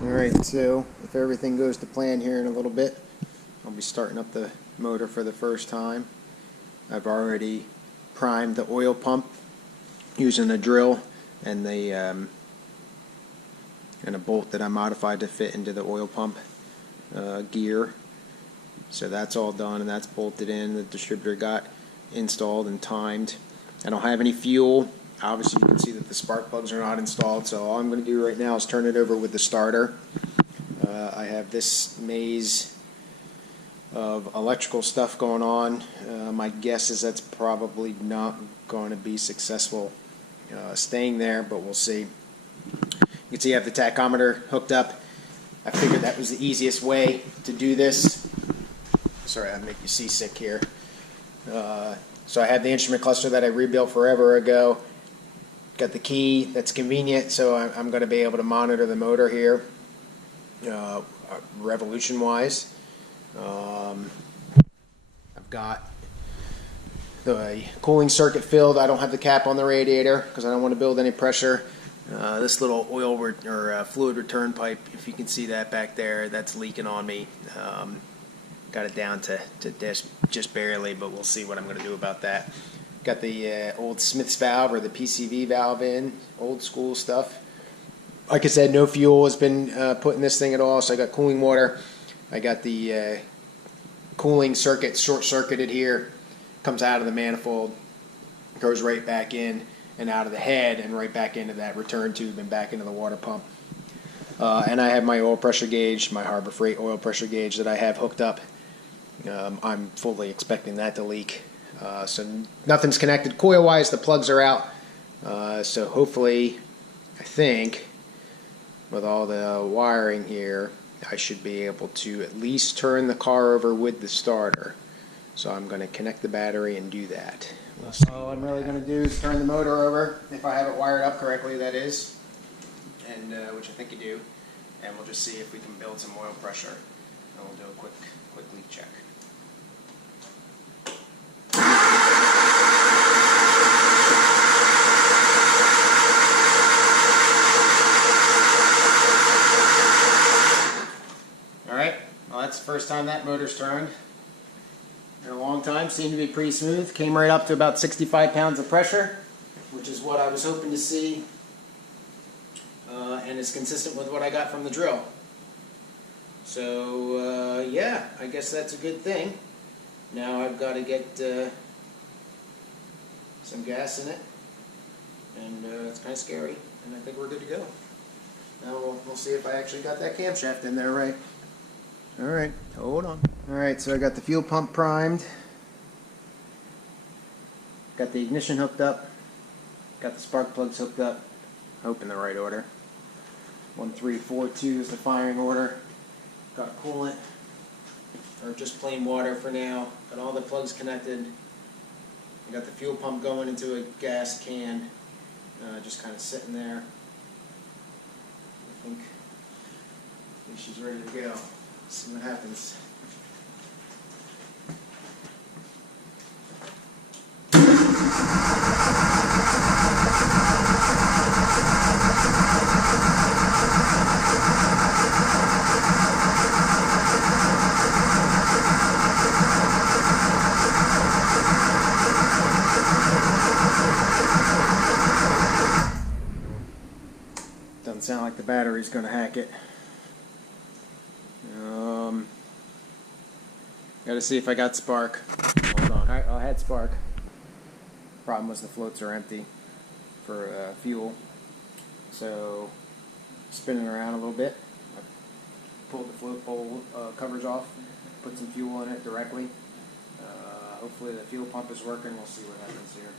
Alright, so if everything goes to plan here in a little bit, I'll be starting up the motor for the first time. I've already primed the oil pump using a drill and a bolt that I modified to fit into the oil pump gear. So that's all done and that's bolted in. The distributor got installed and timed. I don't have any fuel. Obviously you can see that the spark plugs are not installed, so all I'm going to do right now is turn it over with the starter. I have this maze of electrical stuff going on. My guess is that's probably not going to be successful staying there, but we'll see. You can see I have the tachometer hooked up. I figured that was the easiest way to do this. Sorry, I make you seasick here. So I had the instrument cluster that I rebuilt forever ago. Got the key, that's convenient, so I'm going to be able to monitor the motor here, revolution-wise. I've got the cooling circuit filled. I don't have the cap on the radiator because I don't want to build any pressure. This little oil or fluid return pipe, if you can see that back there, that's leaking on me. Got it down to just barely, but we'll see what I'm going to do about that. Got the old Smith's valve or the PCV valve in, old school stuff. Like I said, no fuel has been put in this thing at all, so I got cooling water. I got the cooling circuit short-circuited here, comes out of the manifold, goes right back in and out of the head and right back into that return tube and back into the water pump. And I have my oil pressure gauge, my Harbor Freight oil pressure gauge that I have hooked up. I'm fully expecting that to leak. So nothing's connected coil-wise, the plugs are out. So hopefully, I think, with all the wiring here, I should be able to at least turn the car over with the starter. So I'm going to connect the battery and do that. All I'm really going to do is turn the motor over, if I have it wired up correctly, that is, and which I think you do. And we'll just see if we can build some oil pressure. And we'll do a quick leak check. That's the first time that motor's turned in a long time. Seemed to be pretty smooth. Came right up to about 65 pounds of pressure, which is what I was hoping to see, and is consistent with what I got from the drill. So yeah, I guess that's a good thing. Now I've got to get some gas in it, and it's kind of scary, and I think we're good to go. Now we'll see if I actually got that camshaft in there right. Alright, hold on. Alright, so I got the fuel pump primed. Got the ignition hooked up. Got the spark plugs hooked up. Hope in the right order. 1342 is the firing order. Got coolant, or just plain water for now. Got all the plugs connected. I got the fuel pump going into a gas can. Just kind of sitting there. I think she's ready to go. See what happens. Doesn't sound like the battery's going to hack it. Gotta see if I got spark. Hold on. Alright, I had spark. Problem was the floats are empty for fuel. So, spinning around a little bit. I pulled the float bowl covers off, put some fuel in it directly. Hopefully the fuel pump is working. We'll see what happens here.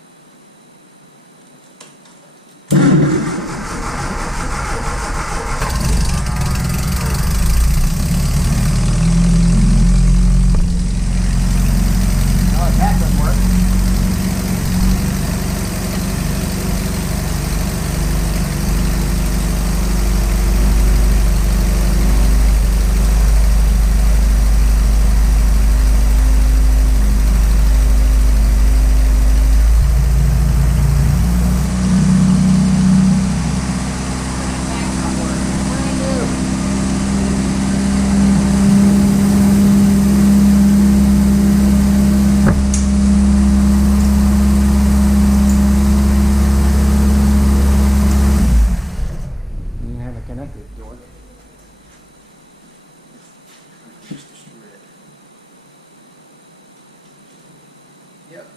connected, dork. Just destroyed it. Yep.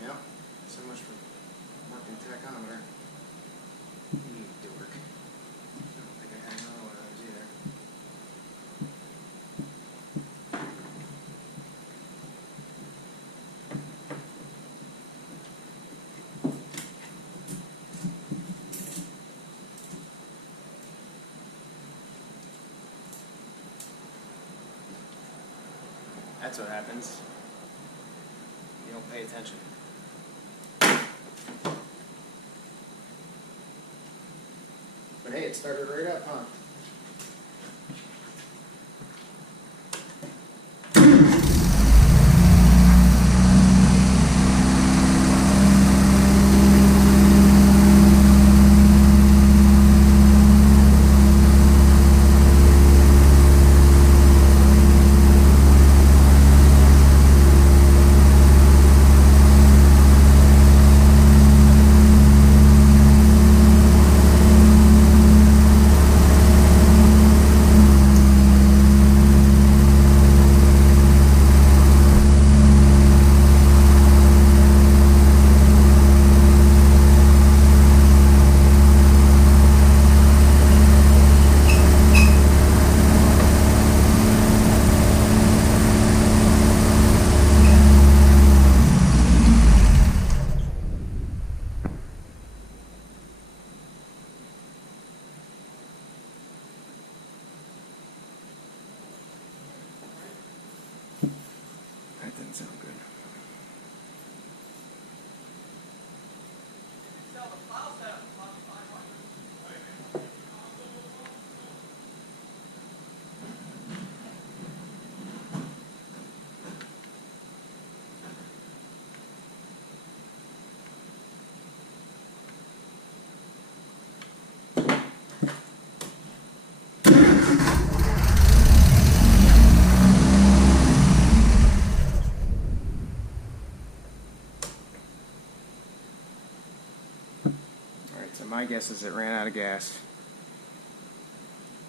Yep. So much for working tachometer. You dork. I don't think I had another one of those either. That's what happens. You don't pay attention. But hey, it started right up, huh? That didn't sound good. So my guess is it ran out of gas.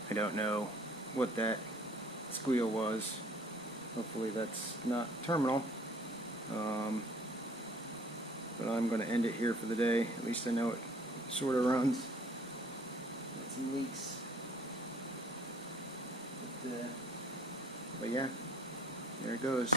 I don't know what that squeal was. Hopefully that's not terminal. But I'm going to end it here for the day. At least I know it sort of runs. Got some leaks. But yeah, there it goes.